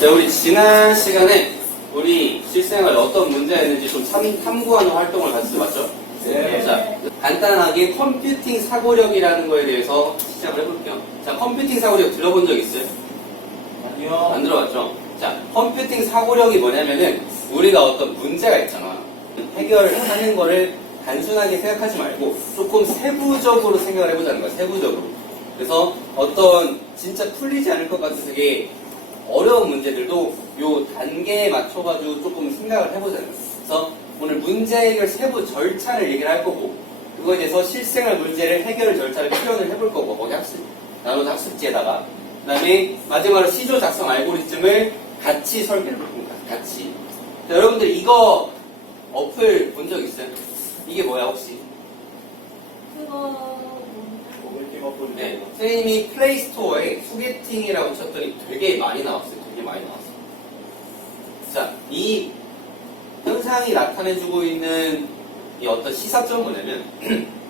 자, 우리 지난 시간에 우리 실생활에 어떤 문제가 있는지 좀 tham, 탐구하는 활동을 같이 맞죠? 네. 자, 간단하게 컴퓨팅 사고력이라는 거에 대해서 시작을 해볼게요. 자, 컴퓨팅 사고력 들어본 적 있어요? 아니요. 안 들어봤죠? 자, 컴퓨팅 사고력이 뭐냐면은 우리가 어떤 문제가 있잖아. 해결하는 거를 단순하게 생각하지 말고 조금 세부적으로 생각을 해보자는 거야, 세부적으로. 그래서 어떤 진짜 풀리지 않을 것 같은 되게 어려운 문제들도 요 단계에 맞춰가지고 조금 생각을 해보자는. 그래서 오늘 문제 해결 세부 절차를 얘기를 할 거고, 그거에 대해서 실생활 문제를 해결 절차를 표현을 해볼 거고, 거기 학습, 나눠서 학습지에다가. 그 다음에 마지막으로 시조 작성 알고리즘을 같이 설계를 볼 겁니다. 같이. 자, 여러분들 이거 어플 본 적 있어요? 이게 뭐야 혹시? 그거. 네. 선생님이 플레이스토어에 소개팅이라고 쳤더니 되게 많이 나왔어요. 되게 많이 나왔어요. 자, 이 현상이 나타내주고 있는 이 어떤 시사점은 뭐냐면.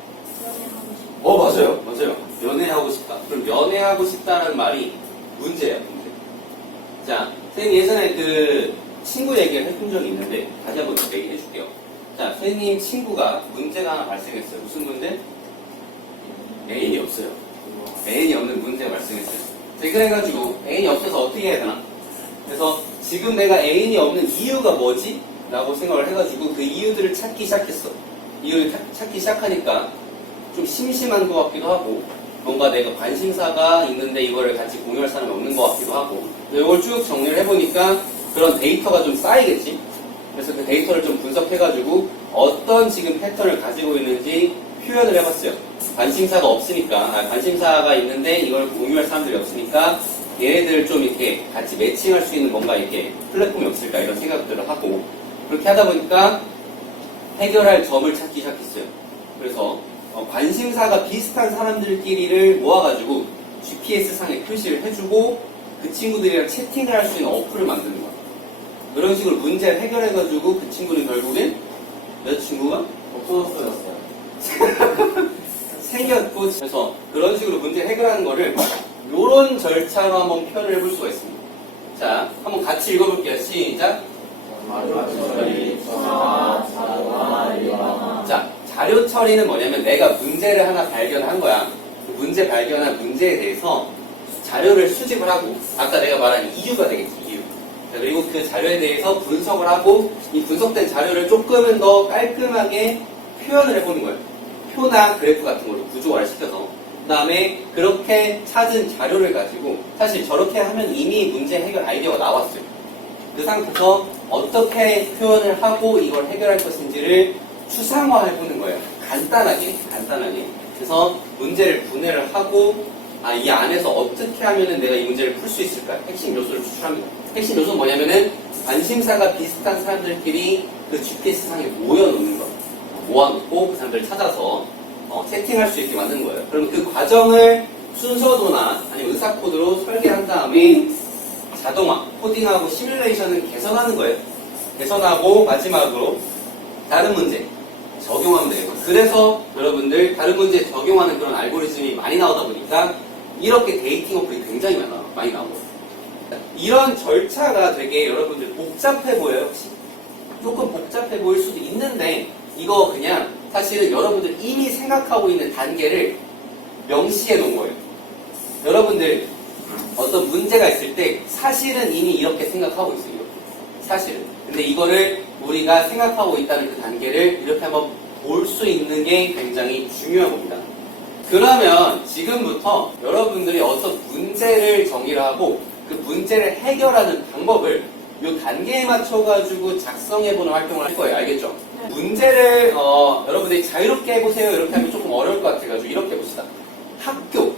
어 맞아요 맞아요 연애하고 싶다 그럼 연애하고 싶다는 말이 문제예요 문제 자 선생님 예전에 그 친구 얘기를 해준 적이 있는데 다시 한번 얘기해 줄게요 자 선생님 친구가 문제가 하나 발생했어요 무슨 문제? 애인이 없어요. 애인이 없는 문제가 발생했어요. 자, 그래가지고 애인이 없어서 어떻게 해야 되나? 그래서 지금 내가 애인이 없는 이유가 뭐지? 라고 생각을 해가지고 그 이유들을 찾기 시작했어. 이유를 찾- 찾기 시작하니까 좀 심심한 것 같기도 하고 뭔가 내가 관심사가 있는데 이거를 같이 공유할 사람이 없는 것 같기도 하고 이걸 쭉 정리를 해보니까 그런 데이터가 좀 쌓이겠지? 그래서 그 데이터를 좀 분석해가지고 어떤 지금 패턴을 가지고 있는지 표현을 해봤어요 관심사가 없으니까 아, 관심사가 있는데 이걸 공유할 사람들이 없으니까 얘네들을 좀 이렇게 같이 매칭할 수 있는 뭔가 이렇게 플랫폼이 없을까 이런 생각들을 하고 그렇게 하다 보니까 해결할 점을 찾기 시작했어요. 그래서 어, 관심사가 비슷한 사람들끼리를 모아가지고 GPS 상에 표시를 해주고 그 친구들이랑 채팅을 할 수 있는 어플을 만드는 거야. 그런 식으로 문제를 해결해가지고 그 친구는 결국엔 여자친구가 없어졌어요. 생겼고 그래서 그런 식으로 문제 해결하는 거를 이런 절차로 한번 표현을 해볼 수가 있습니다. 자, 한번 같이 읽어볼게요. 시작. 자, 자료 처리는 뭐냐면 내가 문제를 하나 발견한 거야. 그 문제 발견한 문제에 대해서 자료를 수집을 하고 아까 내가 말한 이유가 되겠지, 이유. 자, 그리고 그 자료에 대해서 분석을 하고 이 분석된 자료를 조금은 더 깔끔하게 표현을 해보는 거예요. 표나 그래프 같은 걸로 구조화를 시켜서 그 다음에 그렇게 찾은 자료를 가지고 사실 저렇게 하면 이미 문제 해결 아이디어가 나왔어요. 그 상태에서 어떻게 표현을 하고 이걸 해결할 것인지를 추상화해 보는 거예요. 간단하게, 간단하게. 그래서 문제를 분해를 하고 아, 이 안에서 어떻게 하면은 내가 이 문제를 풀 수 있을까? 핵심 요소를 추출합니다. 핵심 요소는 뭐냐면은 관심사가 비슷한 사람들끼리 그 GPS 상에 모여놓는 거. 모아놓고 그 사람들을 찾아서 어, 채팅할 수 있게 만드는 거예요. 그럼 그 과정을 순서도나 아니면 의사 코드로 설계한 다음에 자동화, 코딩하고 시뮬레이션을 개선하는 거예요. 개선하고 마지막으로 다른 문제 적용하면 되는 거예요. 그래서 여러분들 다른 문제 적용하는 그런 알고리즘이 많이 나오다 보니까 이렇게 데이팅 어플이 굉장히 많아, 많이 나오고 이런 절차가 되게 여러분들 복잡해 보여요, 혹시? 조금 복잡해 보일 수도 있는데 이거 그냥 사실은 여러분들 이미 생각하고 있는 단계를 명시해 놓은 거예요. 여러분들 어떤 문제가 있을 때 사실은 이미 이렇게 생각하고 있어요. 사실은. 근데 이거를 우리가 생각하고 있다는 그 단계를 이렇게 한번 볼 수 있는 게 굉장히 중요한 겁니다. 그러면 지금부터 여러분들이 어떤 문제를 정의를 하고 그 문제를 해결하는 방법을 이 단계에 맞춰가지고 작성해보는 활동을 할 거예요. 알겠죠? 네. 문제를 어, 여러분들이 자유롭게 해보세요. 이렇게 하면 조금 어려울 것 같아가지고 이렇게 해봅시다. 학교.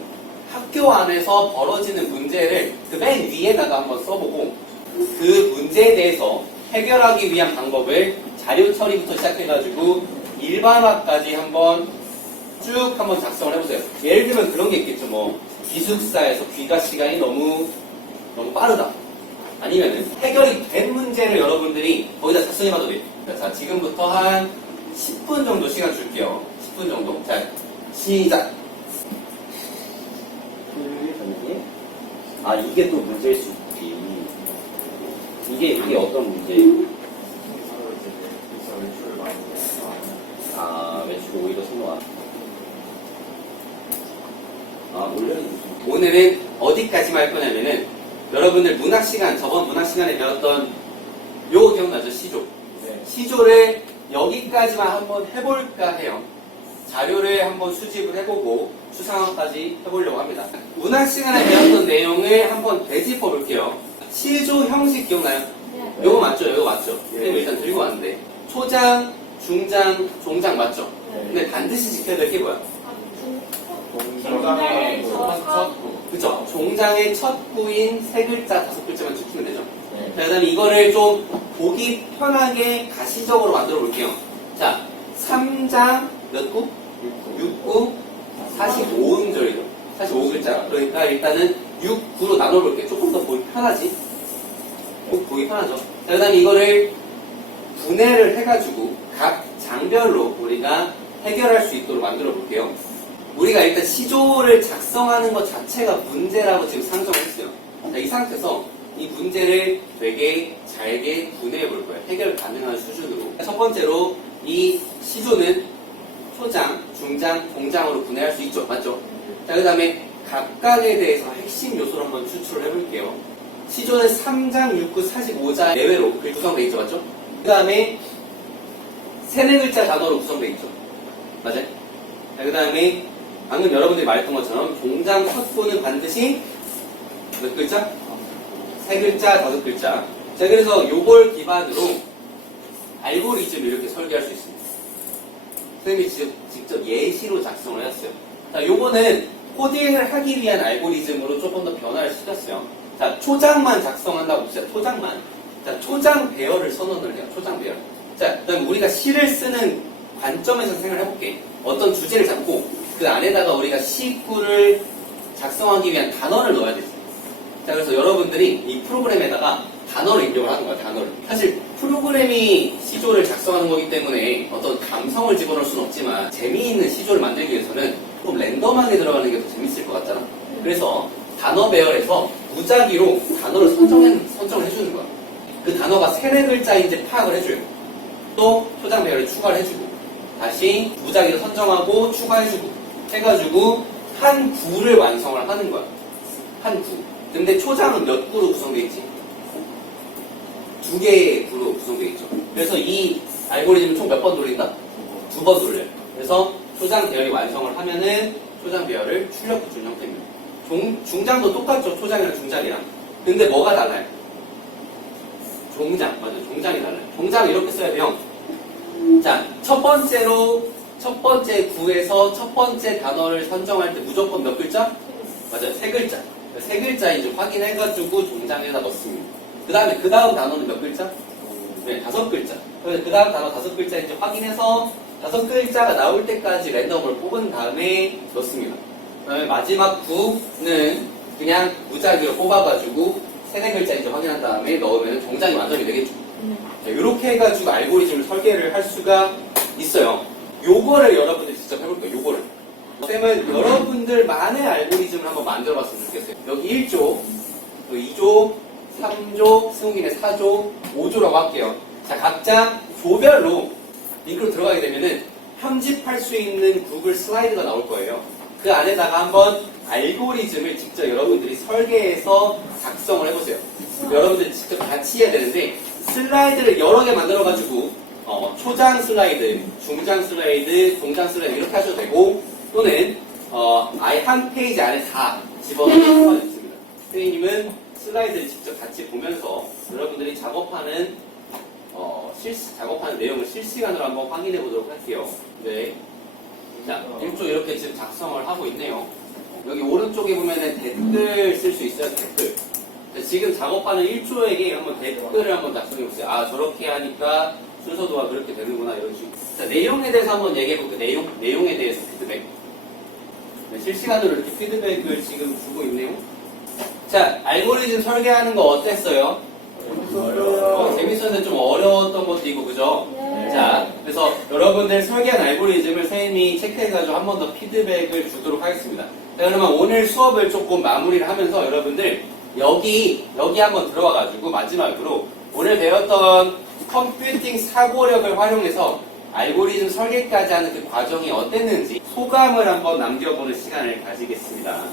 학교 안에서 벌어지는 문제를 그 맨 위에다가 한번 써보고 그 문제에 대해서 해결하기 위한 방법을 자료 처리부터 시작해가지고 일반화까지 한번 쭉 한번 작성을 해보세요. 예를 들면 그런 게 있겠죠. 뭐 기숙사에서 귀가 시간이 너무 너무 빠르다. 아니면은 해결이 된 문제를 여러분들이 거기다 작성해봐도 돼요. 자 지금부터 한 10분 정도 시간 줄게요. 10분 정도. 자 시작. 아 이게 또 문제일 수 있지. 이게 이게 어떤 문제예요? 아, 매출 오히려 선호한. 아, 오늘은, 오늘은 어디까지만 할 거냐면은, 여러분들 문학 시간, 저번 문학 시간에 배웠던 요거 기억나죠? 시조. 네. 시조를 여기까지만 한번 해볼까 해요. 자료를 한번 수집을 해보고 수상화까지 해보려고 합니다. 문학 시간에 배웠던 내용을 한번 되짚어 볼게요. 시조 형식 기억나요? 네. 요거 맞죠? 요거 맞죠? 예. 선생님 일단 들고 왔는데 초장, 중장, 종장 맞죠? 네. 근데 반드시 지켜야 될 게 뭐야? 저- 첫 그죠? 종장의 첫 구인 세 글자, 다섯 글자만 지키면 되죠? 네. 자, 그 다음에 이거를 좀 보기 편하게 가시적으로 만들어 볼게요. 자, 3장 몇 구? 6구 45음절이죠. 45글자. 그러니까 일단은 6, 9로 나눠볼게요. 조금 더 보기 편하지? 꼭 보기 편하죠. 자, 그 다음에 이거를 분해를 해가지고 각 장별로 우리가 해결할 수 있도록 만들어 볼게요. 우리가 일단 시조를 작성하는 것 자체가 문제라고 지금 상정했어요. 자, 이 상태에서 이 문제를 되게 잘게 분해해 볼 거예요. 해결 가능한 수준으로. 첫 번째로 이 시조는 초장, 중장, 동장으로 분해할 수 있죠. 맞죠? 자, 그 다음에 각각에 대해서 핵심 요소를 한번 추출을 해볼게요. 시조는 3장, 6구, 45자 내외로 구성되어 있죠. 맞죠? 그 다음에 세네 글자 단어로 구성되어 있죠. 맞아요? 자, 그 다음에 방금 여러분들이 말했던 것처럼 종장 첫 구는 반드시 몇 글자? 세 글자, 다섯 글자. 자, 그래서 요걸 기반으로 알고리즘을 이렇게 설계할 수 있습니다. 선생님이 직접, 직접 예시로 작성을 했어요. 자, 요거는 코딩을 하기 위한 알고리즘으로 조금 더 변화를 시켰어요. 자, 초장만 작성한다고 봅시다. 초장만. 자, 초장 배열을 선언을 해요. 초장 배열. 자, 그 다음 우리가 시를 쓰는 관점에서 생각을 해볼게. 어떤 주제를 잡고 그 안에다가 우리가 시구를 작성하기 위한 단어를 넣어야 되지. 자, 그래서 여러분들이 이 프로그램에다가 단어를 입력을 하는 거야, 단어를. 사실 프로그램이 시조를 작성하는 거기 때문에 어떤 감성을 집어넣을 수는 없지만 재미있는 시조를 만들기 위해서는 좀 랜덤하게 들어가는 게 더 재밌을 것 같잖아. 그래서 단어 배열에서 무작위로 단어를 선정해, 선정을 해주는 거야. 그 단어가 세네 글자인지 파악을 해줘요. 또 초장 배열에 추가를 해주고 다시 무작위로 선정하고 추가해주고 해가지고 한 구를 완성을 하는 거야. 한 구. 근데 초장은 몇 구로 구성되어 있지? 두 개의 구로 구성되어 있죠. 그래서 이 알고리즘을 총 몇 번 돌린다? 두 번 돌려요. 그래서 초장 배열이 완성을 하면은 초장 배열을 출력해 준 형태입니다. 종, 중장도 똑같죠. 초장이랑 중장이랑. 근데 뭐가 달라요? 종장, 맞아요. 종장이 달라요. 종장을 이렇게 써야 돼요. 자, 첫 번째로, 첫 번째 구에서 첫 번째 단어를 선정할 때 무조건 몇 글자? 맞아요. 세 글자. 세 글자인지 확인해가지고 종장에다 넣습니다. 그 다음에 그 다음 단어는 몇 글자? 네, 다섯 글자. 그 다음 단어 다섯 글자인지 확인해서 다섯 글자가 나올 때까지 랜덤을 뽑은 다음에 넣습니다. 그 다음에 마지막 구는 그냥 무작위로 뽑아가지고 세네 글자인지 확인한 다음에 넣으면 종장이 완성이 되겠죠. 자, 이렇게 해가지고 알고리즘을 설계를 할 수가 있어요. 요거를 여러분들 직접 해볼 거예요. 요거를. 쌤은 여러분들만의 알고리즘을 한번 만들어봤으면 좋겠어요. 여기 1조, 또 2조, 3조, 스무김의 4조, 5조라고 할게요. 자, 각자 조별로 링크로 들어가게 되면은 편집할 수 있는 구글 슬라이드가 나올 거예요. 그 안에다가 한번 알고리즘을 직접 여러분들이 설계해서 작성을 해보세요. 여러분들 직접 같이 해야 되는데 슬라이드를 여러 개 만들어가지고 어, 초장 슬라이드, 중장 슬라이드, 동장 슬라이드 이렇게 하셔도 되고 또는 어, 아예 한 페이지 안에 다 집어넣을 수가 있습니다. 선생님은 슬라이드를 직접 같이 보면서 여러분들이 작업하는 어, 실시, 작업하는 내용을 실시간으로 한번 확인해 보도록 할게요. 네. 자, 1조 이렇게 지금 작성을 하고 있네요. 여기 오른쪽에 보면은 댓글 쓸 수 있어요, 댓글. 자, 지금 작업하는 1조에게 한번 댓글을 한번 작성해 보세요. 아, 저렇게 하니까 순서도가 그렇게 되는구나, 이런 식으로. 자, 내용에 대해서 한번 얘기해 볼게요. 내용, 내용에 대해서 피드백. 네, 실시간으로 이렇게 피드백을 지금 주고 있네요. 자, 알고리즘 설계하는 거 어땠어요? 어, 재밌었는데 좀 어려웠던 것도 있고, 그죠? 네. 자, 그래서 여러분들 설계한 알고리즘을 선생님이 체크해가지고 한 번 더 피드백을 주도록 하겠습니다. 자, 그러면 오늘 수업을 조금 마무리를 하면서 여러분들 여기 여기 한번 들어와가지고 마지막으로 오늘 배웠던 컴퓨팅 사고력을 활용해서 알고리즘 설계까지 하는 그 과정이 어땠는지 소감을 한번 남겨보는 시간을 가지겠습니다.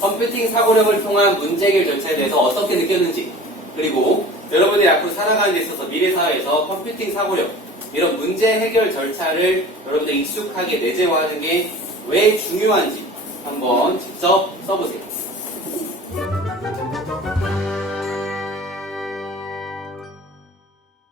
컴퓨팅 사고력을 통한 문제 해결 절차에 대해서 어떻게 느꼈는지 그리고 여러분들이 앞으로 살아가는 데 있어서 미래 사회에서 컴퓨팅 사고력 이런 문제 해결 절차를 여러분들 익숙하게 내재화하는 게 왜 중요한지 한번 직접 써보세요.